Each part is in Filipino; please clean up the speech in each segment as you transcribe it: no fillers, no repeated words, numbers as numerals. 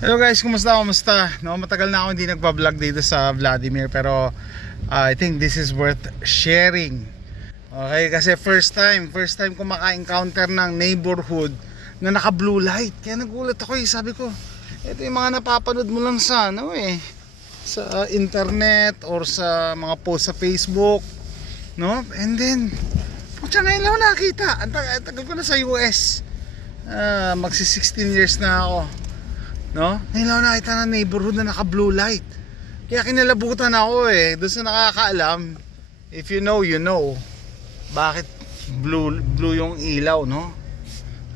Hello guys, kumusta? No, matagal na ako hindi nagba-vlog dito sa Vladimir, pero I think this is worth sharing. Okay, kasi first time ko maka-encounter ng neighborhood na naka blue light. Kaya nagulat ako sabi ko, ito yung mga napapanood mo lang sa sa internet or sa mga post sa Facebook, no? And then putya, ngayon lang nakita. Ang tagal ko na sa US. Magsi 16 years na ako. No? Ngayon lang nakita ng neighborhood na naka blue light. Kaya kinalabutan ako doon sa nakakaalam, if you know, you know. Bakit blue yung ilaw, no?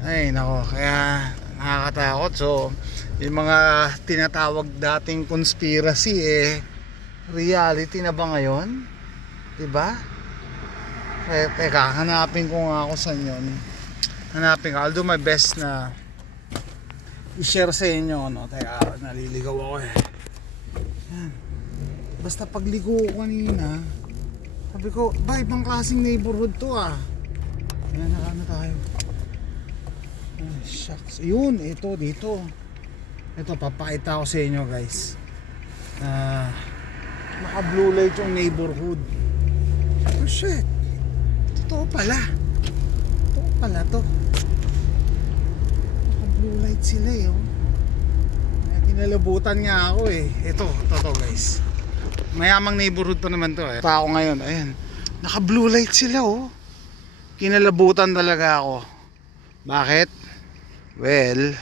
Ay nako, kaya nakakatakot. So yung mga tinatawag dating conspiracy reality na ba ngayon? 'Di ba? Teka, hanapin ko nga ako sa inyo. Hanapin ko, I'll do my best na i-share sa inyo, no? Teka, naliligaw ako Yan. Basta pagligo ko kanina, sabi ko, ba, ibang klaseng neighborhood to Yan, ano tayo? Ay, shucks. Yun, ito, dito. Ito, papakita ko sa inyo, guys. Naka blue light yung neighborhood. Oh, shit. Totoo pala. Totoo pala to. Blue light sila kinalabutan nga ako Ito guys, mayamang neighborhood pa naman to Tao ngayon, ayan, naka blue light sila kinalabutan talaga ako. Bakit? Well,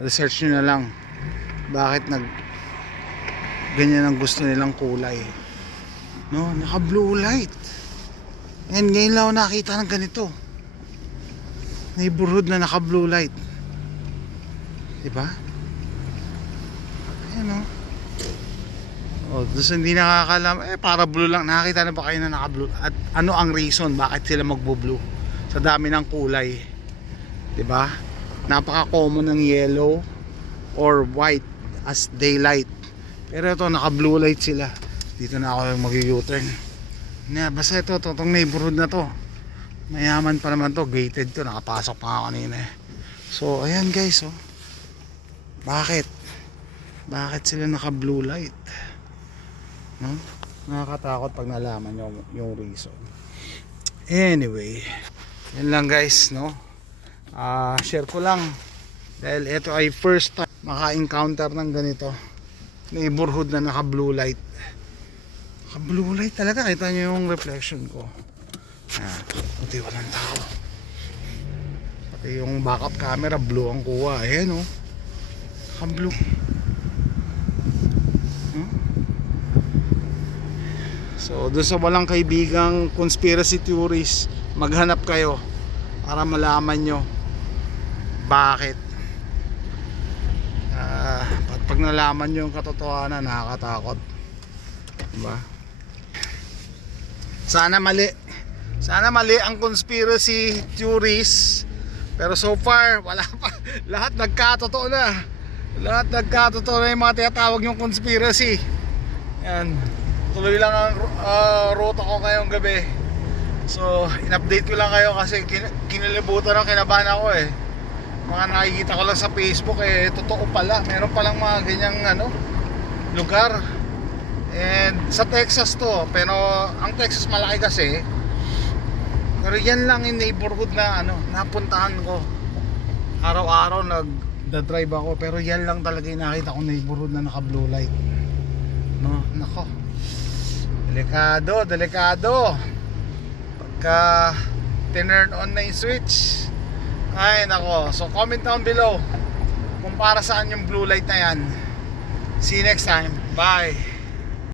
research nyo na lang bakit ganyan ang gusto nilang kulay, no? Naka blue light. And ngayon lang ako nakita ng ganito neighborhood na naka blue light. Diba? Ayan doon hindi nakakalam, para blue lang. Nakakita na ba kayo na naka blue? At ano ang reason bakit sila magbo-blue? Sa dami ng kulay, diba? Napaka common ng yellow or white as daylight, pero ito naka blue light sila. Dito na ako mag-u-turn basta itong neighborhood na to, mayaman pa naman to, gated to, nakapasok pa nga kanina So ayan guys, bakit sila naka blue light, no? Nakakatakot pag nalaman yung reason. Anyway, yan lang guys, no? Share ko lang dahil ito ay first time maka-encounter ng ganito neighborhood na naka blue light. Naka blue light talaga, kita nyo yung reflection ko. Buti walang tao, pati yung backup camera blue ang kuha. Ayan naka blue. So doon sa walang kaibigang conspiracy theories, maghanap kayo para malaman nyo bakit. Pag nalaman nyo yung katotohanan, nakakatakot, diba? Sana mali ang conspiracy theories, pero so far wala pa. Lahat nagkatotoo na yung mga tinatawag yung conspiracy. Yan, tuloy lang ang ruta ko ngayong gabi. So in-update ko lang kayo kasi kinilibutan ako, kinabahan ako mga nakikita ko lang sa Facebook totoo pala, meron palang mga ganyang lugar. And sa Texas to, pero ang Texas malaki kasi, pero yan lang yung neighborhood na napuntahan ko. Araw-araw nagda-drive ako, pero yan lang talaga yung nakita kong neighborhood na naka blue light, no? Nako, delikado pagka turn on na yung switch. Ay nako, so comment down below kung para saan yung blue light na yan. See you next time, bye.